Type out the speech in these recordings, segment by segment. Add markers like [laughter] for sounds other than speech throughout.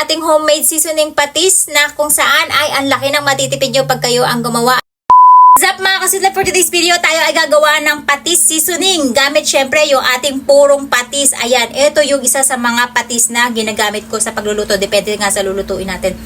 ating homemade seasoning patis na kung saan ay ang laki ng matitipid nyo pag kayo ang gumawa. What's up mga kasidlad for today's video, tayo ay gagawa ng patis seasoning. Gamit syempre yung ating purong patis. Ayan, ito yung isa sa mga patis na ginagamit ko sa pagluluto. Depende nga sa lulutuin natin.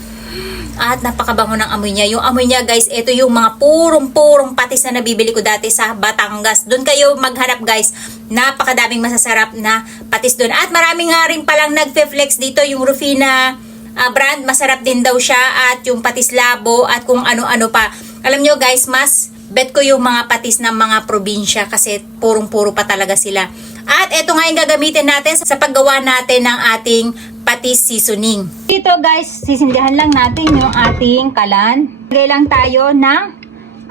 At napakabango ng amoy niya. Yung amoy niya guys, ito yung mga purong-purong patis na nabibili ko dati sa Batangas. Doon kayo maghanap guys. Napakadaming masasarap na patis doon. At marami nga rin palang nagfe-flex dito yung Rufina ah, brand. Masarap din daw siya. At yung patis labo at kung ano-ano pa. Alam nyo guys, mas bet ko yung mga patis ng mga probinsya kasi purong-puro pa talaga sila. At ito nga yung gagamitin natin sa paggawa natin ng ating patis seasoning. Dito guys, sisindihan lang natin yung ating kalan. Lagay lang tayo ng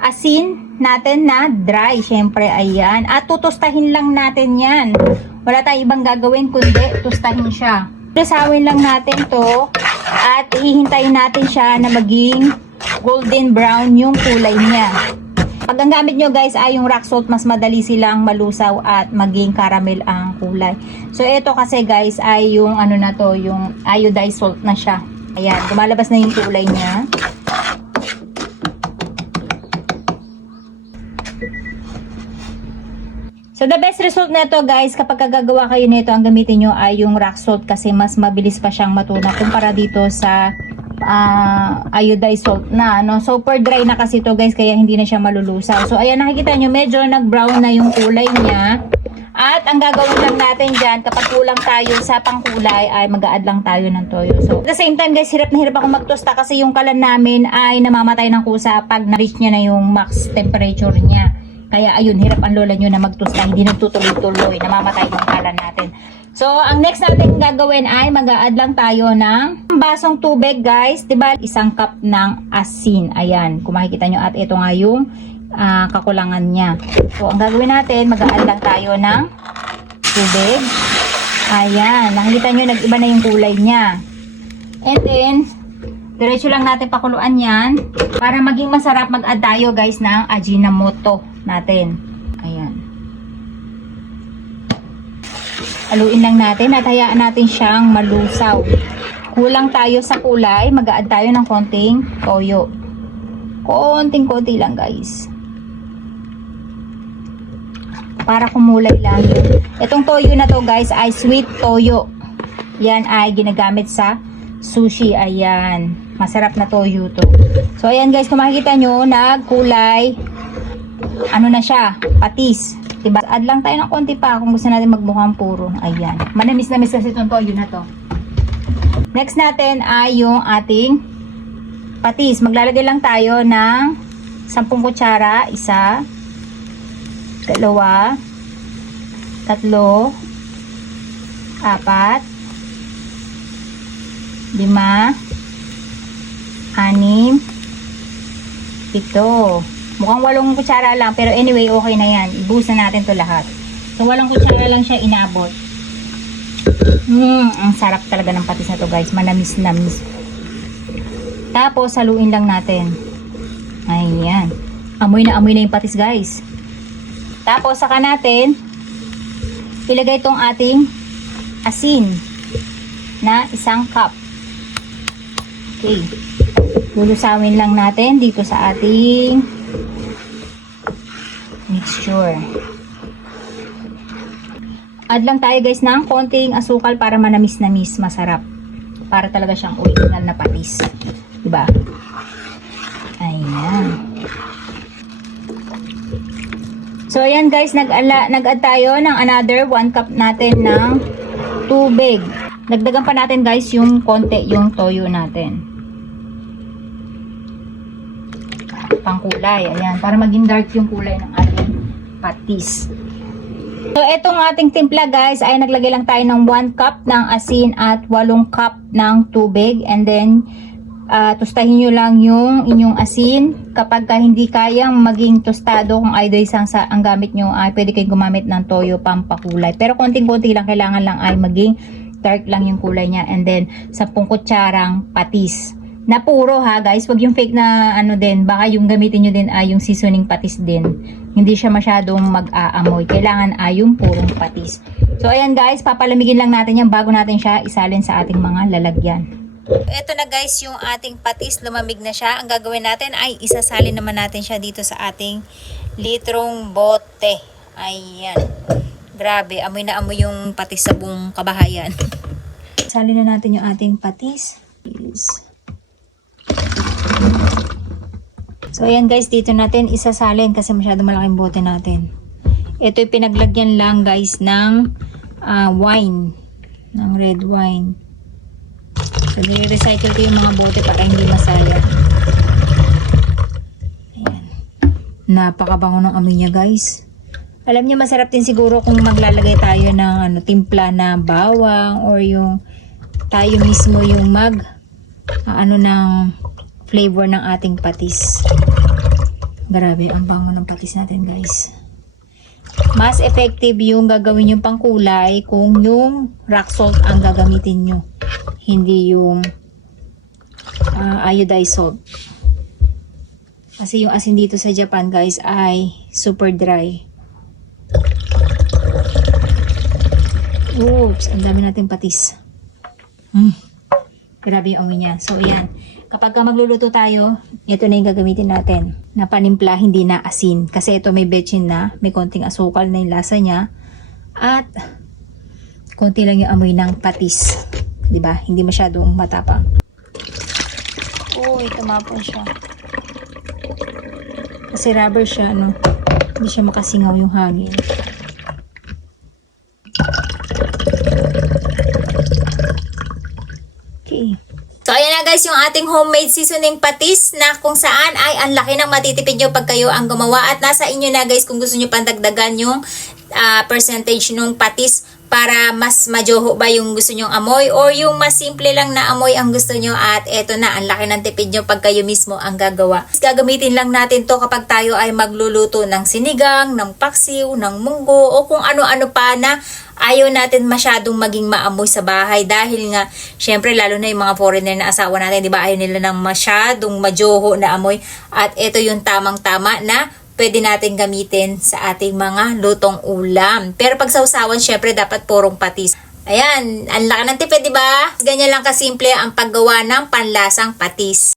asin natin na dry. Syempre, ayan. At tutustahin lang natin yan. Wala tayong ibang gagawin kundi tustahin siya. Tusawin lang natin to at hihintayin natin siya na maging golden brown yung kulay niya. Pag ang gamit nyo guys ay yung rock salt, mas madali silang malusaw at maging caramel ang kulay. So ito kasi guys ay yung ano na to, yung iodized salt na siya. Ayan, lumalabas na yung kulay niya. So the best result nito guys, kapag gagawa kayo nito, ang gamitin nyo ay yung rock salt kasi mas mabilis pa siyang matunaw kumpara dito sa ah iodized salt na ano. Super dry na kasi to guys kaya hindi na siya malulusaw. So ayan nakikita nyo medyo nag-brown na yung kulay niya. At ang gagawin lang natin dyan, kapag kulang tayo sa pangkulay, ay mag-a-add lang tayo ng toyo. So, at the same time guys, hirap na hirap ako magtosta kasi yung kalan namin ay namamatay ng kusa pag na-reach niya na yung max temperature niya. Kaya ayun, hirap ang lola nyo na magtosta, hindi nagtutuloy-tuloy, namamatay yung kalan natin. So, ang next natin gagawin ay mag-a-add lang tayo ng basong tubig guys. 'di ba Isang cup ng asin. Ayan, kung makikita nyo. At ito nga yung ah, kakulangan niya. So, ang gagawin natin, mag-a-add lang tayo ng tubig. Ayan, nakikita nyo, nag-iba na yung kulay niya. And then, diretso lang natin pakuluan yan para maging masarap mag-add tayo guys ng ajinomoto natin. Ayan. Haluin lang natin at hayaan natin siyang malusaw. Kulang tayo sa kulay, mag-add tayo ng konting toyo. Konting-konti lang guys. Para kumulay lang. Itong toyo na to guys ay sweet toyo. Yan ay ginagamit sa sushi. Ayan. Masarap na toyo to. So ayan guys, kung makikita nyo, nagkulay. Ano na siya? Patis. Diba? Add lang tayo ng konti pa kung gusto natin magmukhang puro. Ayan. Manamis-namis kasi itong toyo na to. Next natin ay yung ating patis. Maglalagay lang tayo ng 10 kutsara. Isa, dalawa, tatlo, apat, lima, anim, pito. Mukhang walong kutsara lang, pero anyway, okay na yan. Ibuhos na natin to lahat. So, walong kutsara lang siya inabot. Hmm, ang sarap talaga ng patis na to guys. Manamis-namis. Tapos, haluin lang natin. Ayan. Amoy na amoy na yung patis guys. Tapos, saka natin, ilagay itong ating asin na isang cup. Okay. Lulusawin lang natin dito sa ating mixture. Add lang tayo guys ng konting asukal para manamis-namis, masarap. Para talaga siyang original na patis. Diba? Ayan. So, ayan guys, nag-add tayo ng another 1 cup natin ng tubig. Dagdagan pa natin guys yung konti, yung toyo natin. Pangkulay, ayan, para maging dark yung kulay ng ating patis. So, itong ating timpla guys, ay naglagay lang tayo ng 1 cup ng asin at 8 cup ng tubig. And then, ah, tustahin nyo lang yung inyong asin. Kapag ka hindi kayang maging tostado, kung either isang sa ang gamit nyo, ay pwede kayong gumamit ng toyo pampakulay. Pero konting-konti lang, kailangan lang ay maging dark lang yung kulay niya. And then, 10 kutsarang patis. Na puro ha guys, wag yung fake na ano din, baka yung gamitin nyo din ay yung seasoning patis din. Hindi siya masyadong mag-aamoy. Kailangan ay yung purong patis. So ayan guys, papalamigin lang natin yan bago natin siya isalin sa ating mga lalagyan. Ito na guys yung ating patis, lumamig na siya. Ang gagawin natin ay isasalin naman natin siya dito sa ating litrong bote. Ayan. Grabe, amoy na amoy yung patis sa buong kabahayan. [laughs] Salin na natin yung ating patis. Yes. So ayan guys, dito natin isasalin kasi masyado malaking bote natin. Ito yung pinaglagyan lang guys ng ah, wine. Ng red wine. So, nire-recycle ko yung mga bote para hindi masaya. Ayan. Napakabango ng amoy niya, guys. Alam niyo, masarap din siguro kung maglalagay tayo ng ano, timpla na bawang or yung tayo mismo yung mag ah, ano ng flavor ng ating patis. Grabe, ang bango ng patis natin, guys. Mas effective yung gagawin yung pangkulay kung yung rock salt ang gagamitin nyo hindi yung ah, iodized salt. Kasi yung asin dito sa Japan guys ay super dry. Oops, ang dami natin patis. Hmm. Grabe yung amoy niya. So, yan. Kapag ka magluluto tayo, ito na yung gagamitin natin. Na panimpla, hindi na asin. Kasi ito may betchin na, may konting asukal na yung lasa niya. At, konti lang yung amoy ng patis. ba? Hindi masyadong matapang. Uy, tumapon siya. Kasi rubber siya, ano, hindi siya makasingaw yung hangin. Okay. So, ayan na guys, yung ating homemade seasoning patis na kung saan ay ang laki ng matitipid nyo pag kayo ang gumawa. At nasa inyo na guys kung gusto nyo pandagdagan yung ah, percentage ng patis para mas majoho ba yung gusto nyong amoy or yung mas simple lang na amoy ang gusto nyo at eto na, ang laki ng tipid nyo pag kayo mismo ang gagawa. Gagamitin lang natin to kapag tayo ay magluluto ng sinigang, ng paksiw, ng munggo o kung ano-ano pa na ayaw natin masyadong maging maamoy sa bahay dahil nga, syempre lalo na yung mga foreigner na asawa natin, di ba, ayaw nila ng masyadong majoho na amoy at ito yung tamang-tama na pwede natin gamitin sa ating mga lutong ulam. Pero pag sausawan, syempre dapat purong patis. Ayan, ang laki ng tipid, di ba? Ganyan lang kasimple ang paggawa ng panlasang patis.